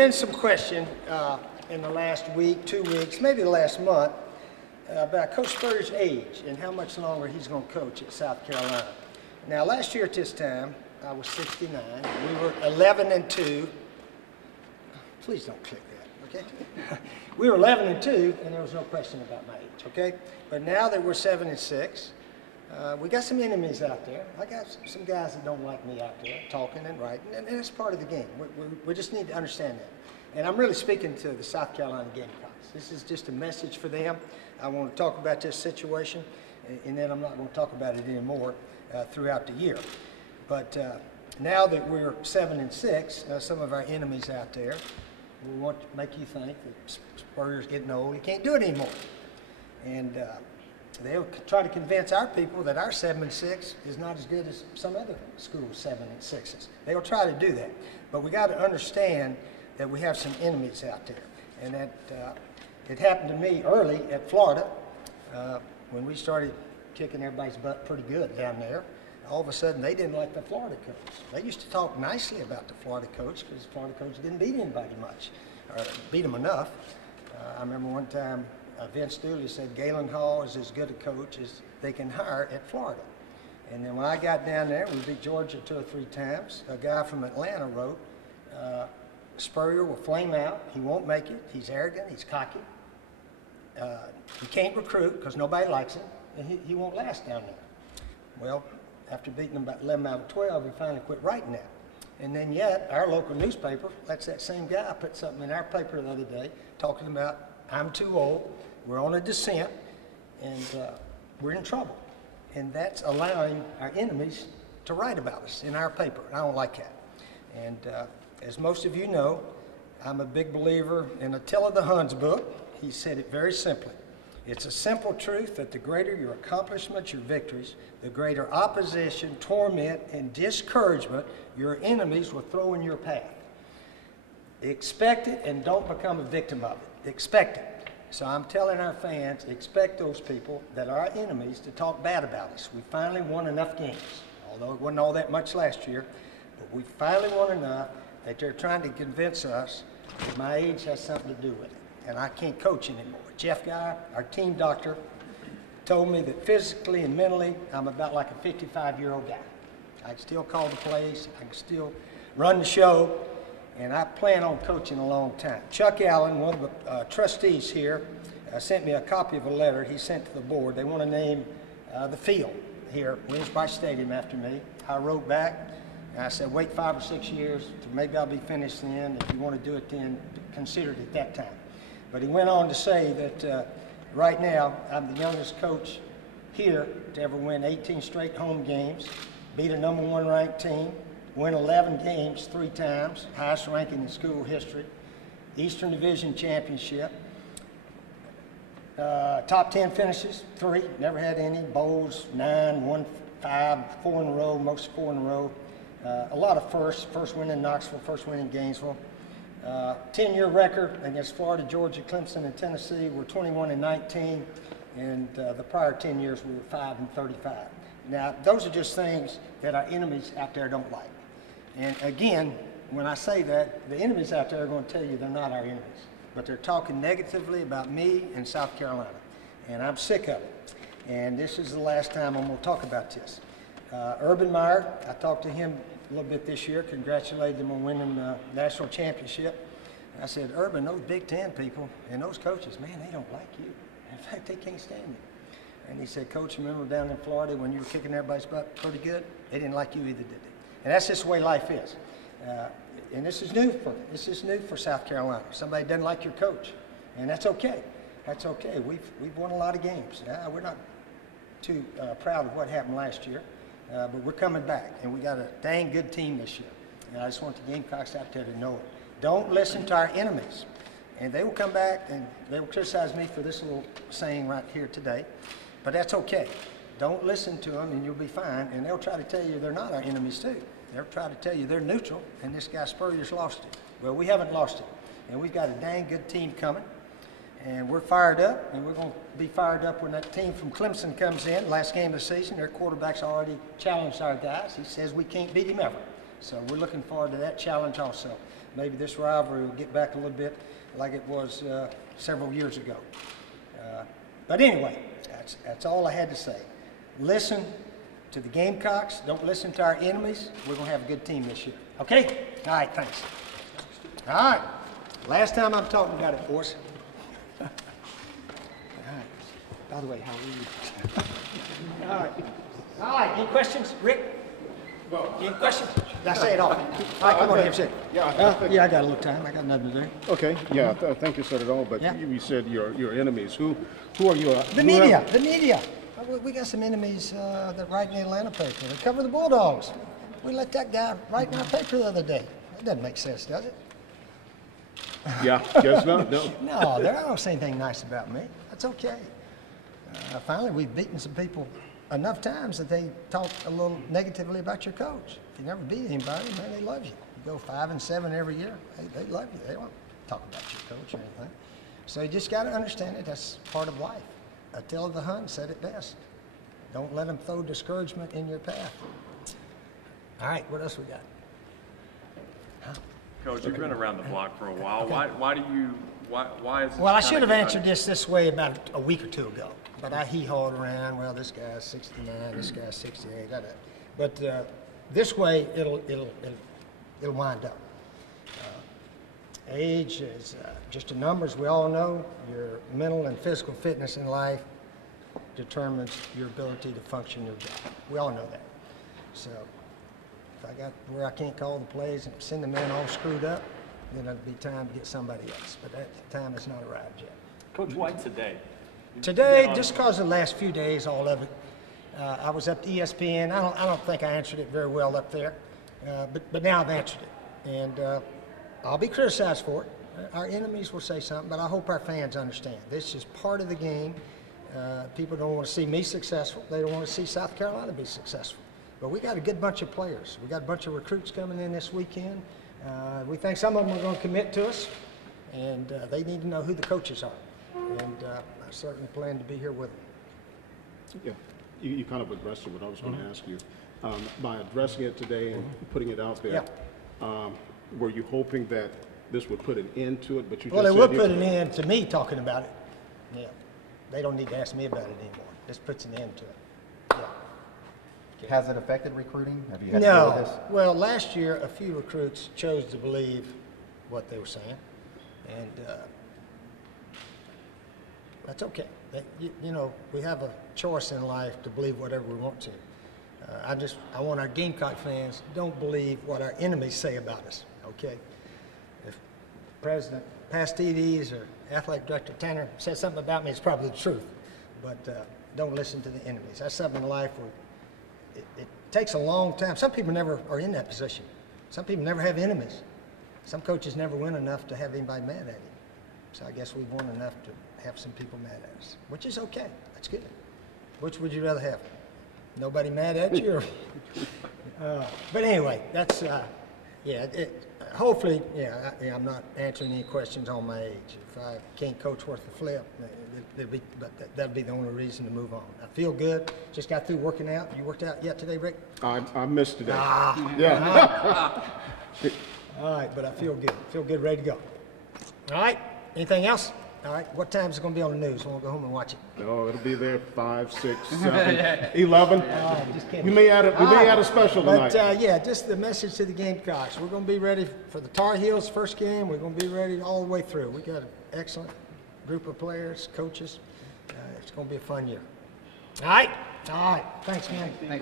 been some question in the last week, 2 weeks, maybe the last month, about Coach Spurrier's age and how much longer he's going to coach at South Carolina. Now, last year at this time, I was 69. We were 11-2. Please don't click that, okay? We were 11-2, and there was no question about my age, okay? But now that we're 7-6, we got some enemies out there. I got some guys that don't like me out there talking and writing, and it's part of the game. We just need to understand that. And I'm really speaking to the South Carolina Gamecocks. This is just a message for them. I want to talk about this situation, and then I'm not going to talk about it anymore throughout the year. But now that we're 7-6, some of our enemies out there will want to make you think that Spurrier's getting old. He can't do it anymore. And they'll try to convince our people that our 7-6 is not as good as some other schools' 7-6s. They'll try to do that. But we got to understand that we have some enemies out there. And that it happened to me early at Florida when we started kicking everybody's butt pretty good down there. All of a sudden, they didn't like the Florida coach. They used to talk nicely about the Florida coach because the Florida coach didn't beat anybody much, or beat them enough. I remember one time Vince Dooley said Galen Hall is as good a coach as they can hire at Florida. And then when I got down there, we beat Georgia 2 or 3 times. A guy from Atlanta wrote, Spurrier will flame out. He won't make it. He's arrogant. He's cocky. He can't recruit because nobody likes him, and he won't last down there. Well, after beating them about 11 out of 12, we finally quit writing that. And then yet, our local newspaper, that's that same guy, put something in our paper the other day talking about, I'm too old, we're on a descent, and we're in trouble. And that's allowing our enemies to write about us in our paper. I don't like that. And as most of you know, I'm a big believer in Attila the Hun's book. He said it very simply. It's a simple truth that the greater your accomplishments, your victories, the greater opposition, torment, and discouragement your enemies will throw in your path. Expect it and don't become a victim of it. Expect it. So I'm telling our fans, expect those people that are our enemies to talk bad about us. We finally won enough games, although it wasn't all that much last year, but we finally won enough that they're trying to convince us that my age has something to do with it, and I can't coach anymore. Jeff Guy, our team doctor, told me that physically and mentally, I'm about like a 55-year-old guy. I can still call the plays, I can still run the show, and I plan on coaching a long time. Chuck Allen, one of the trustees here, sent me a copy of a letter he sent to the board. They want to name the field here, Williams-Brice Stadium, after me. I wrote back, and I said, wait 5 or 6 years, maybe I'll be finished then. If you want to do it then, consider it at that time. But he went on to say that right now, I'm the youngest coach here to ever win 18 straight home games, beat a #1 ranked team, win 11 games 3 times, highest ranking in school history, Eastern Division Championship, top 10 finishes, 3, never had any, bowls, 9, won 5, 4 in a row, most 4 in a row, a lot of first win in Knoxville, first win in Gainesville. 10-year record against Florida, Georgia, Clemson, and Tennessee. We're 21-19, and the prior 10 years we were 5-35. Now, those are just things that our enemies out there don't like. And again, when I say that, the enemies out there are going to tell you they're not our enemies, but they're talking negatively about me and South Carolina, and I'm sick of it. And this is the last time I'm going to talk about this. Urban Meyer, I talked to him a little bit this year, congratulated him on winning the national championship. And I said, Urban, those Big Ten people and those coaches, man, they don't like you. In fact, they can't stand you. And he said, Coach, remember down in Florida when you were kicking everybody's butt pretty good? They didn't like you either, did they? And that's just the way life is. And this is new for South Carolina. Somebody doesn't like your coach, and that's okay. That's okay. We've won a lot of games. We're not too proud of what happened last year. But we're coming back, and we got a dang good team this year. And I just want the Gamecocks out there to know it. Don't listen to our enemies. And they will come back, and they will criticize me for this little saying right here today. But that's okay. Don't listen to them, and you'll be fine. And they'll try to tell you they're not our enemies, too. They'll try to tell you they're neutral, and this guy Spurrier's lost it. Well, we haven't lost it. And we've got a dang good team coming. And we're fired up, and we're going to be fired up when that team from Clemson comes in. Last game of the season, their quarterback's already challenged our guys. He says we can't beat him ever. So we're looking forward to that challenge also. maybe this rivalry will get back a little bit like it was several years ago. But anyway, that's all I had to say. Listen to the Gamecocks. Don't listen to our enemies. We're going to have a good team this year. Okay? All right, thanks. All right. Last time I'm talking about it, boys. All right. By the way, how are you? All right. All right. Any questions? Rick? Well, any questions? Did I say it all? All right, come on, have a seat. Yeah, I got a little time. I got nothing to do. Okay, yeah, I think you said it all, but you said your enemies. Who are you? The media. The media. We got some enemies that write in the Atlanta paper. They cover the Bulldogs. We let that guy write in our paper the other day. That doesn't make sense, does it? Yeah, guess not. No. No, they don't say anything nice about me. That's okay. Finally, we've beaten some people enough times that they talk a little negatively about your coach. If you never beat anybody, man, they love you. You go 5-7 every year, they love you. They don't talk about your coach or anything. So you just got to understand it. That's part of life. Attila the Hun said it best. Don't let them throw discouragement in your path. All right, what else we got? Coach, you've been around the block for a while. Okay. Why is this? Well, I should have answered this way about a week or two ago, but I hee-hawed around. Well, this guy's 69, this guy's 68. But this way, it'll wind up. Age is just a number, as we all know. Your mental and physical fitness in life determines your ability to function your job. We all know that. So if I got where I can't call the plays and send the men all screwed up, then it'll be time to get somebody else. But that time has not arrived yet. Coach, why today? Today, just because of the last few days, all of it. I was up to ESPN. I don't think I answered it very well up there, but now I've answered it. And I'll be criticized for it. Our enemies will say something, but I hope our fans understand. This is part of the game. People don't want to see me successful. They don't want to see South Carolina be successful. But we got a good bunch of players. We got a bunch of recruits coming in this weekend. We think some of them are going to commit to us, and they need to know who the coaches are. And I certainly plan to be here with them. Yeah, you kind of addressed what I was going to ask you. By addressing it today and putting it out there, were you hoping that this would put an end to it? But you well, it would put an end to me talking about it. Yeah, they don't need to ask me about it anymore. This puts an end to it. Yeah. Okay. Has it affected recruiting? Have you had to deal with this? Well, last year a few recruits chose to believe what they were saying, and that's okay. You know, we have a choice in life to believe whatever we want to. I want our Gamecock fans don't believe what our enemies say about us. Okay, if President Pastides or Athletic Director Tanner says something about me, it's probably the truth. But don't listen to the enemies. That's something in life where it takes a long time. Some people never are in that position. Some people never have enemies. Some coaches never win enough to have anybody mad at him. So I guess we've won enough to have some people mad at us, which is okay. That's good. Which would you rather have? Nobody mad at you? Or, but anyway, that's, hopefully, I'm not answering any questions on my age. If I can't coach worth the flip, that'd be the only reason to move on. I feel good. Just got through working out. You worked out yet today, Rick? I missed today. Yeah. All right, but I feel good. Feel good, ready to go. All right, anything else? All right, what time is it going to be on the news? We'll go home and watch it. No, it'll be there 5, 6, 7, 11. Just kidding. We may add a special tonight. But just the message to the Gamecocks. We're going to be ready for the Tar Heels first game. We're going to be ready all the way through. We got an excellent group of players, coaches. It's going to be a fun year. All right. Thanks, man.